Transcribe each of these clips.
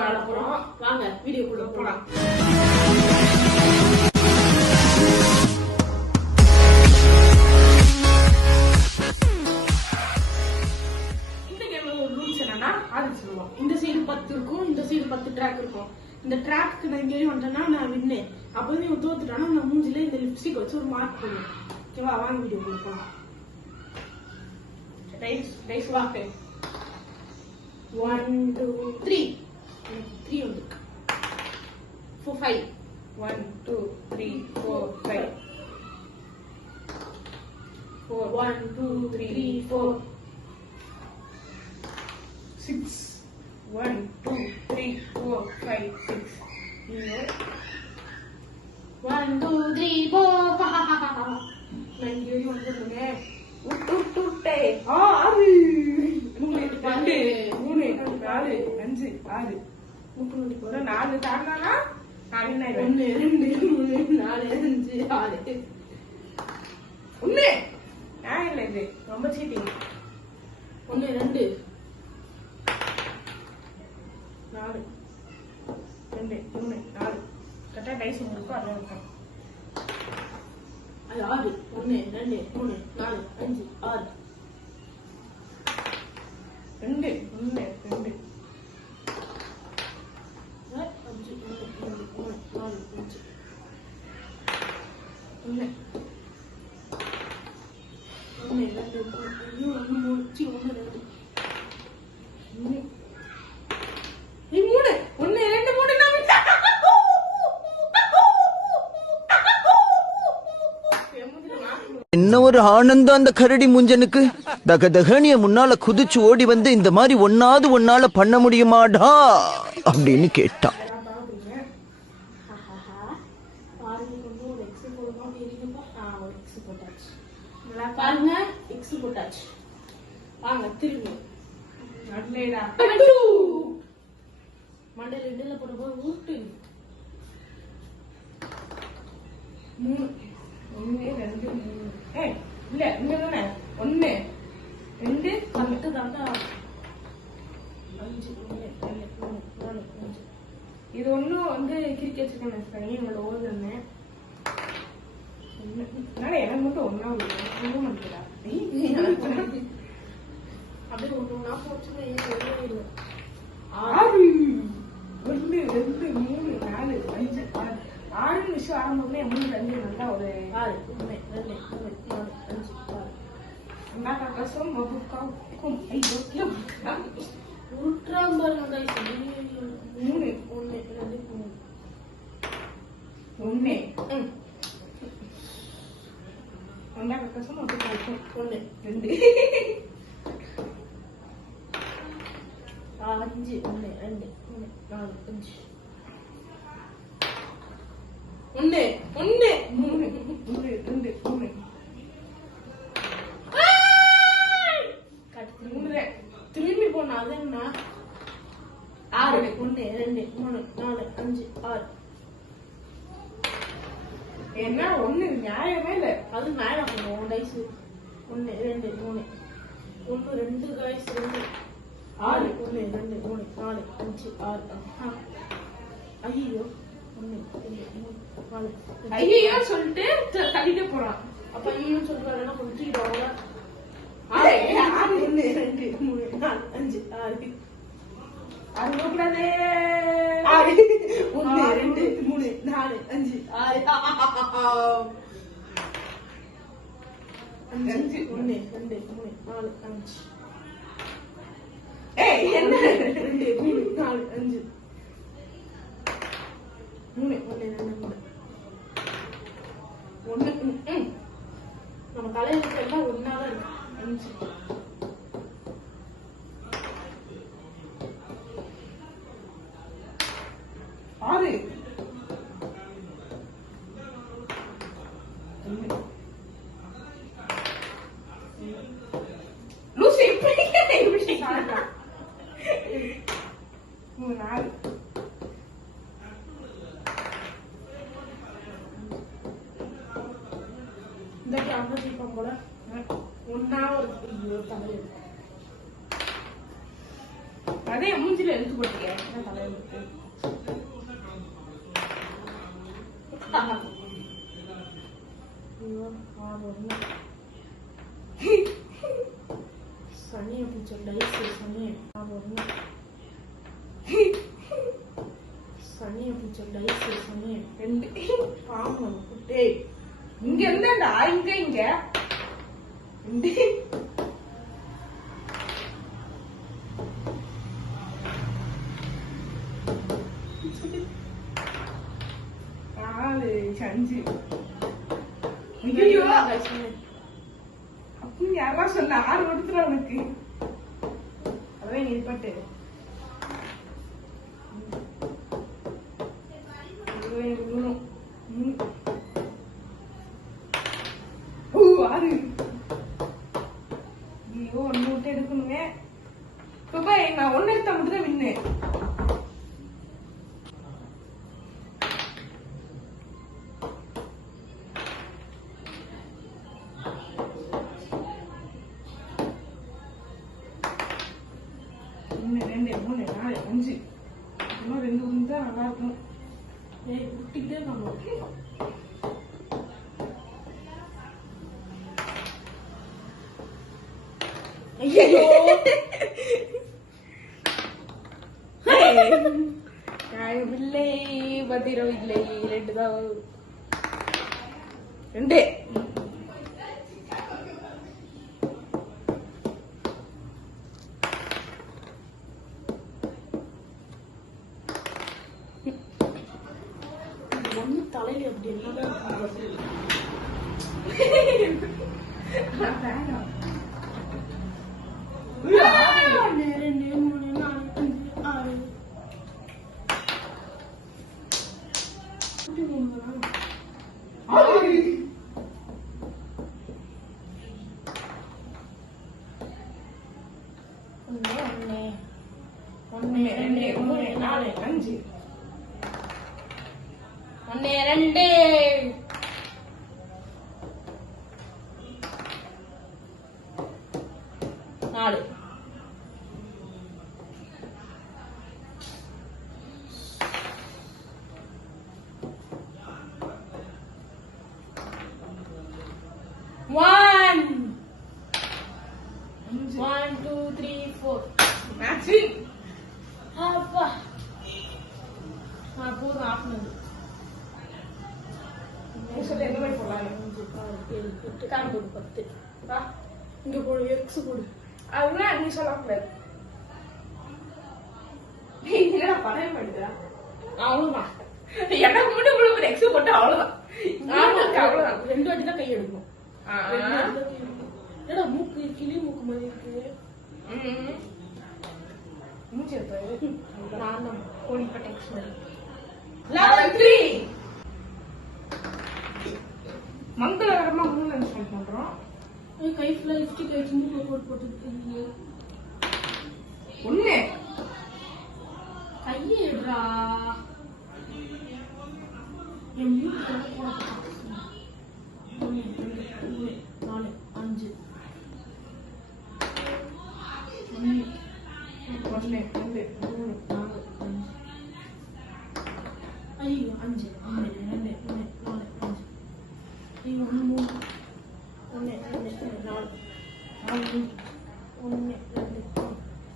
Game ஆட போறோம். வாங்க வீடியோக்குள்ள போலாம். இந்த கேம்ல ஒரு ரூல்ஸ் என்னன்னா ஆடி சொல்லுவோம். இந்த சைடு 10 இருக்கும், இந்த சைடு 10 ட்ராக் இருக்கும். இந்த ட்ராக்கு நான் இங்கே வந்துட்டேன்னா நான் வின்னேன். அப்போ நீ தோத்துட்டானா நான் மூஞ்சில இந்த லிப்ஸ்டிக் வச்சு ஒரு மார்க் பண்ணுவேன். ஓகேவா? வாங்க வீடியோக்குள்ள போலாம். ரைஸ் வாக்கு 1 2 3 3 வந்துருக்கு. 4 5 1 2 3 4 5 4 1 2 3 4 6 1 2 3 4 5 6 1 2 3 4 நான் இங்கே வந்துருங்க. விட்டுட்டே 6 3 2 3 4 5 6 3 4 தாண்டானா 1 2 3 4 5 6 ஒண்ணு நான் இல்ல இது ரொம்ப சீட்டிங். 1 2 4 2 3 4 கரெக்டா டைஸ் இருக்கும். அதான் இருக்கும். அது 6 1 2 3 4 5 6 2 1 2 என்ன ஒரு ஆனந்தம் அந்த கரடி முஞ்சனுக்கு. தகதகனிய முன்னால குதிச்சு ஓடி வந்து இந்த மாதிரி ஒன்னால பண்ண முடியுமாடா அப்படின்னு கேட்டான். பாருங்க எக்ஸ் போட்டாச்சு. வாங்க திரும்பி மண்டையில இடையில போடும்போது ஊட்டு 3 1 2 3 இல்ல இங்க தானே 1 2 10 தாண்டா 5 1 2 3 4 5 இது ஒன்னும் வந்து கிரிக்கெட் வச்சிருக்கேன். என்னோட ஓடுன்னு எனக்கு மட்டும் ஒன்னா மாட்டேங்கிறா அப்படியே ஒண்ணு போச்சுன்னா 6 1 2 3 4 5 6 6 விஷயம் ஆரம்பமே 3 2 நல்லா ஒரு 6 1 2 3 4 5 6 நான் கஷ்டம் மபுக்காவுக்கும் உட்ராம்பர் 3 1 2 3 1 ஒன்னா கஷ்டம் மபுக்காவுக்கும் 1 2 5 1 2 3 4 5 1 1 3 2 3 திரும்பி போனா அது என்ன 6 1 2 3 4 5 6 என்ன 1 நியாயமே இல்ல. அது மேல பண்ணுவோம் டைஸ் 1 2 3 1 2 கைஸ் 2 6 1 2 3 4 5 6 ஐயோ 1 2 3 4 ஐயோ சொல்லிட்டு தள்ளிட்டு போறான். அப்ப ஐயோ சொல்றாருன்னா கொஞ்சிடுவாங்க. 6 1 2 3 4 5 6 6 கூடாதே 6 1 2 3 4 5 6 5 1 2 3 4 5 என்ன 2 3 4 5 3 1 2 3 நம்ம தலையில எல்லாம் ஒன்னால இருக்கு 5 6 லூசி இப்படி 4 இந்த கேமரா தீபம் போல ஒன்னா ஒரு தமிழ் அதே மூஞ்சில எழுத்து போட்டியா என்ன தலைவருக்கு சனியை பிடிச்ச டைஸ் சனியை சனியை பிடிச்ச டைஸ் சனியை ரெண்டு பாம்பு குட்டே இங்க இருந்தாண்டா இங்க இங்க ரெண்டு அஞ்சு அப்படின்னு யாரா சொன்ன 6 கொடுத்துற உனக்கு அதான் நிற்பட்டு ஆறு ஐயோ 1 விட்டு எடுக்கணுங்க இப்ப நான் 1 எடுத்தா மட்டும் தான் வின்னு ரெண்டு மூணு நாலு அஞ்சு இன்னும் 2 தான் நல்லா இருக்கும் குட்டிக்கிட்டே நம்ம இல்லை பத்திரம் இல்லை 2 தான் 2 தலையில அப்படி ஒன்னு 2 3 4 5 1 2 4 1 2 3 4 மேட்சிங் அப்பா போதும் ஆஃப்னது சொல்லி எந்த மாதிரி போடலாம் 10 இங்க போடு எக்ஸ் போடு அதுதான் நீ சொல்லக்கூடாது என்னடா பழைய மாட்டேதா அவ்வளவுதான் எனக்கு மட்டும் உங்களுக்கு எக்ஸ் போட்டு அவ்வளவுதான் அவ்வளவுதான் 2 வாட்டி தான் கை எடுக்கணும் என்னடா மூக்கு கிளி மூக்கு மாதிரி இருக்கு மூச்சு எடுத்து நான் கோழிப்பட்ட எக்ஸ் லெவல் 3 மங்களகரமா 3 இன்ஸ்டால் பண்றோம் கை ஃபுல்லா லிப்ஸ்டிக் வச்சு மூக்குல போட்டு ஒண்ணு கையை எடுறா என் மூக்கு போட 1 2 3 4 5 1 2 3 4 5 ஐயோ 5 1 2 3 4 5 ஐயோ 3 1 2 4 5 1 2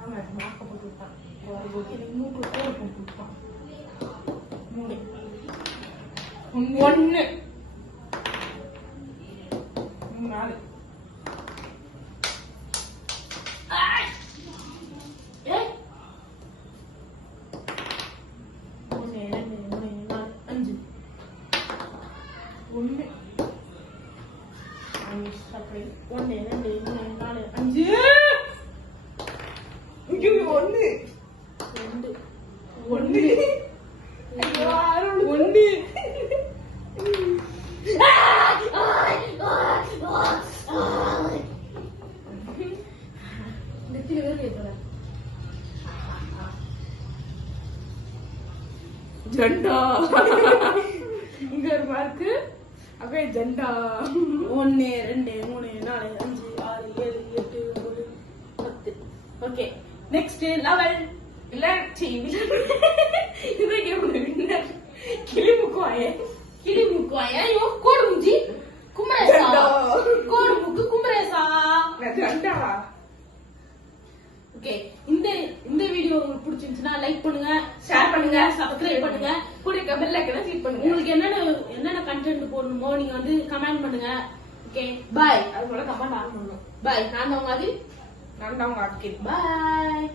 ஆமா மாக்க போட்டுட்டான் எனக்கு மூக்கு கோடு போட்டுட்டான் 3 1 4 ஜண்டா இங்க ஒரு மார்க்கு அப்படியே ஜண்டா 1 2 3 4 5 6 7 8 9 10 ஓகே நெக்ஸ்ட் லெவல் கிளி முக்குவாய கோடு முஞ்சி குமரேசா கோடு முக்கு குமரேசா. ஓகே, இந்த வீடியோ உங்களுக்கு பிடிச்சிருந்துச்சுன்னா லைக் பண்ணுங்க, ஷேர் பண்ணுங்க, சப்ஸ்கிரைப் பண்ணுங்க, கூட பெல் ஐகானை கிளிக் பண்ணுங்க. உங்களுக்கு என்னென்ன கண்டென்ட் போடணுமோ நீங்க வந்து கமெண்ட் பண்ணுங்க. Okay bye. அது போல கமெண்ட் ஆன் பண்ணணும். பாய். நான் தான் உங்க ஆதி. நான் தான் உங்க ஆட்கே. பாய்.